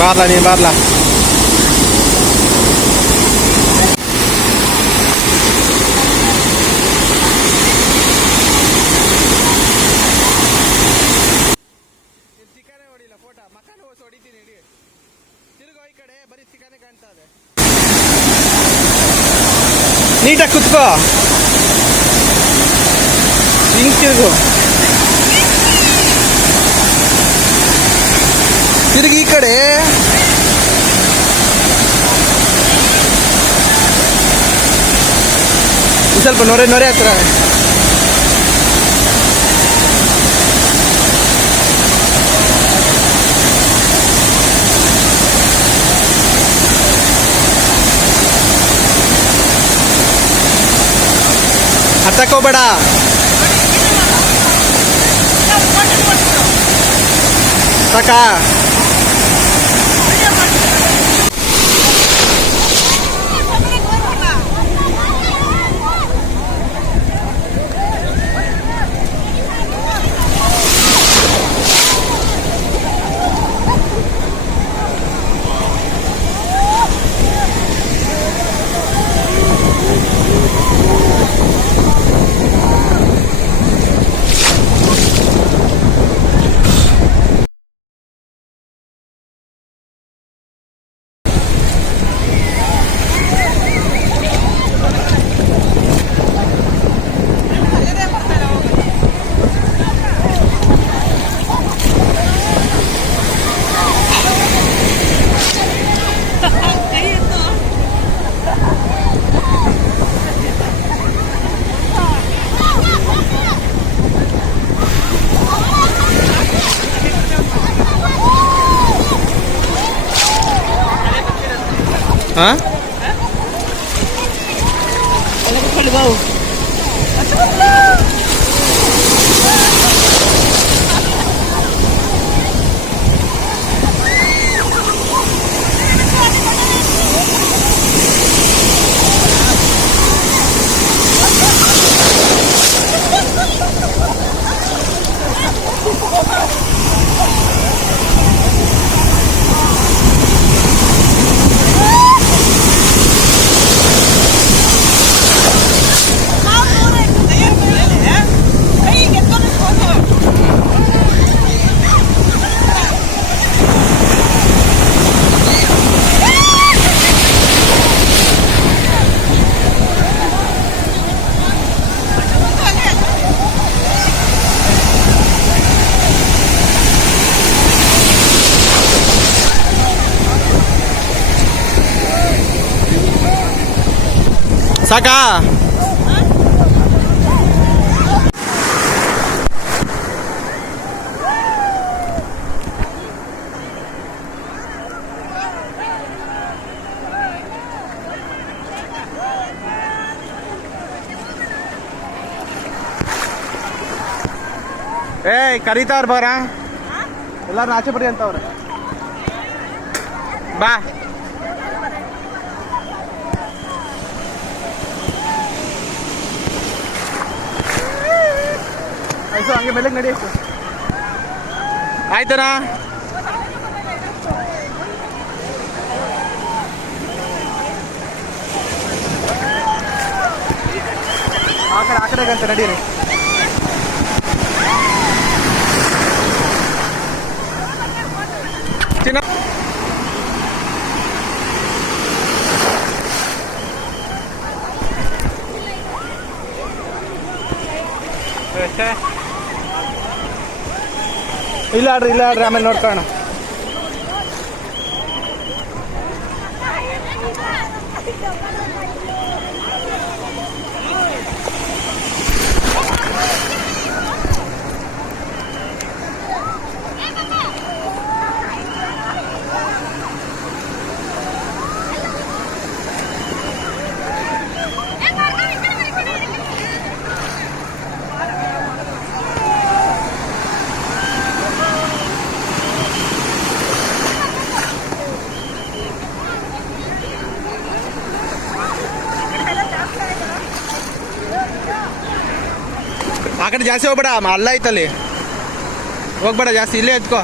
ಬಾರ್ಲಾ ನೀ ಬಾರ್ಲಾ ಚಿಕನೇ ಹೊಡಿಲ್ಲ ಫೋಟೋ ಮಕ್ಕನ ಹೊಸ ಹೊಡಿತೀನಿ ಇಡಿ ತಿರುಗೋ ಈ ಕಡೆ ಬರೀ ಚಿಕನೇ ಕಾಣ್ತಾ ಇದೆ ನೀಟಾಗಿ ಕುತ್ಕೋ ಹಿಂಗ್ ತಿರುಗು ತಿರುಗಿ ಈ ಕಡೆ. ಸ್ವಲ್ಪ ನೊರೆ ನೊರೆ ಹತ್ರ. ಹತ್ತಕೋಬೇಡ ಸಾಕಾ? Ha? Ha? Alam ko kalabaw. At lang! ಸಾಕಾ? ಏಯ್ ಕರೀತಾವ್ರ ಬಾರ. ಎಲ್ಲಾರು ಆಚೆ ಬರಿ ಅಂತವ್ರೆ. ಬಾ. ಆಯ್ತು ಹಂಗೆ ಬೆಳಗ್ಗೆ ನಡಿ ಆಯ್ತು ಆಯ್ತನಾ ಆ ಕಡೆ ಆ ಕಡೆಗೆ ಅಂತ ನಡೀರಿ ಚಿನ್ನ ಇಲ್ಲ ಆಡ್ರಿ ಇಲ್ಲ ಆಡ್ರಿ ಆಮೇಲೆ ನೋಡ್ಕೊಳ್ಳೋಣ ಆ ಕಡೆ ಜಾಸ್ತಿ ಹೋಗ್ಬೇಡ ಅಲ್ಲ ಐತಲ್ಲಿ. ಹೋಗ್ಬೇಡ ಜಾಸ್ತಿ ಇಲ್ಲೇ ಎತ್ಕೋ.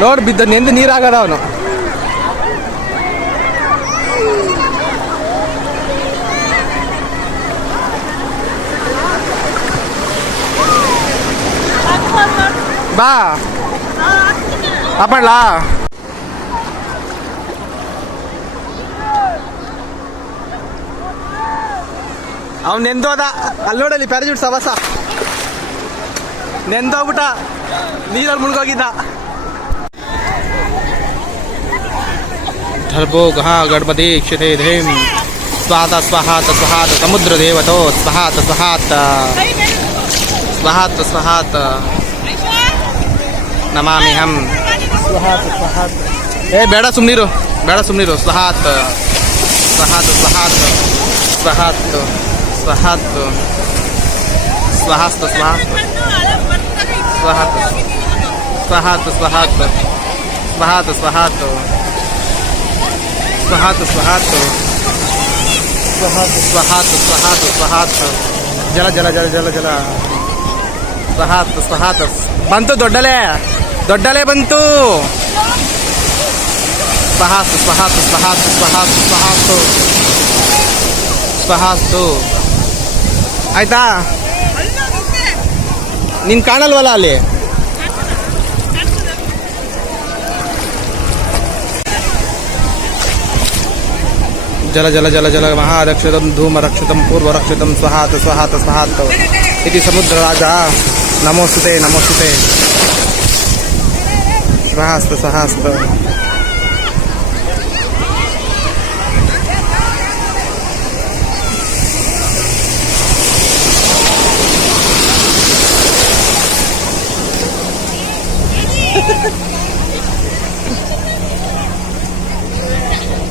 ನೋಡ್ ಬಿದ್ದ ನೆಂದು ನೀರಾಗದ ಅವನು ಬಾ ಅಪ್ಪಣ್ಲಾ ಅವ್ನು ನೆಂದೋದ ಅಲ್ಲಿ ನೋಡಲ್ಲಿ ಪ್ಯಾರಾಜೂಟ್ ಸವಾಸ ನೆಂದೋಗ್ಬಿಟ್ಟ ನೀರಲ್ಲಿ ಮುಳುಗೋಗಿದ್ದ. ಧರ್ಭೋ ಗಹ ಗಣಪತಿ ಕ್ಷಿತೆ ಧೇಮ್ ಸ್ವಾತ ಸ್ವಹಾತ ಸ್ವಹಾತ ಸಮುದ್ರ ದೇವತೋ ಸ್ವಹಾತ ಸ್ವಹಾತ ಸ್ವಹಾತ ಸ್ವಹಾತ ನಮಾಮಿಹಂ. ಸ್ವಹಾತ ಸ್ವಹಾತ ಏ, ಬೇಡ ಸುಮ್ನಿರು ಬೇಡ ಸುಮ್ನಿರು. ಸ್ವಹಾತ್ ಸ್ವಹಾತ್ ಸ್ವಹಾತ್ ಸ್ವಹಾತ್ ಸ್ವಹಾತ್ ಸ್ವಹಾಸ್ತ ಸ್ವಹಾತ್ स्वाहा स्वाहा बंतु दौड़ले दौड़ले बंतु आयता ನಿನ್ वाला ಅಲ್ಲಿ? जल जल जल जल महारक्षित धूमरक्षित पूर्वरक्षित स्वहात स्वहात स्वहात इति समुद्रराजा नमोस्तुते नमोस्तुते स्वहास्त स्वहास्त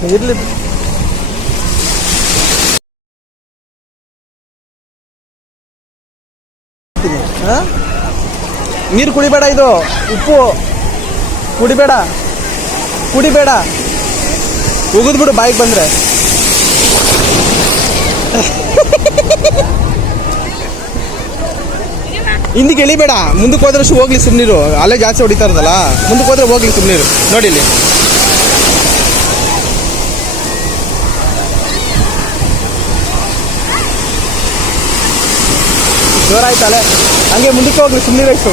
ಇರ್ಲಿ ನೀರು ಕುಡಿಬೇಡ ಇದು, ಉಪ್ಪು. ಕುಡಿಬೇಡ ಕುಡಿಬೇಡ. ಉಗಿದ್ಬಿಡು ಬಾಯಿಗೆ ಬಂದ್ರೆ. ಹಿಂದಿಗೆ ಎಳಿಬೇಡ ಮುಂದಕ್ಕೆ ಹೋದ್ರೆ ಹೋಗ್ಲಿ ಸುಮ್ಮನಿರು ಅಲ್ಲೇ ಜಾಸ್ತಿ ಹೊಡಿತಾ ಇರೋದಲ್ಲ ಮುಂದಕ್ಕೆ ಹೋದ್ರೆ ಹೋಗ್ಲಿ ಸುಮ್ಮನಿರು ನೋಡಿ ಇಲ್ಲಿ ಜೋರಾಯ್ತಲ್ಲ? ಹಂಗೆ ಮುಂದಕ್ಕೆ ಹೋಗ್ಲಿ ಸುಮ್ಮನಿರೈತು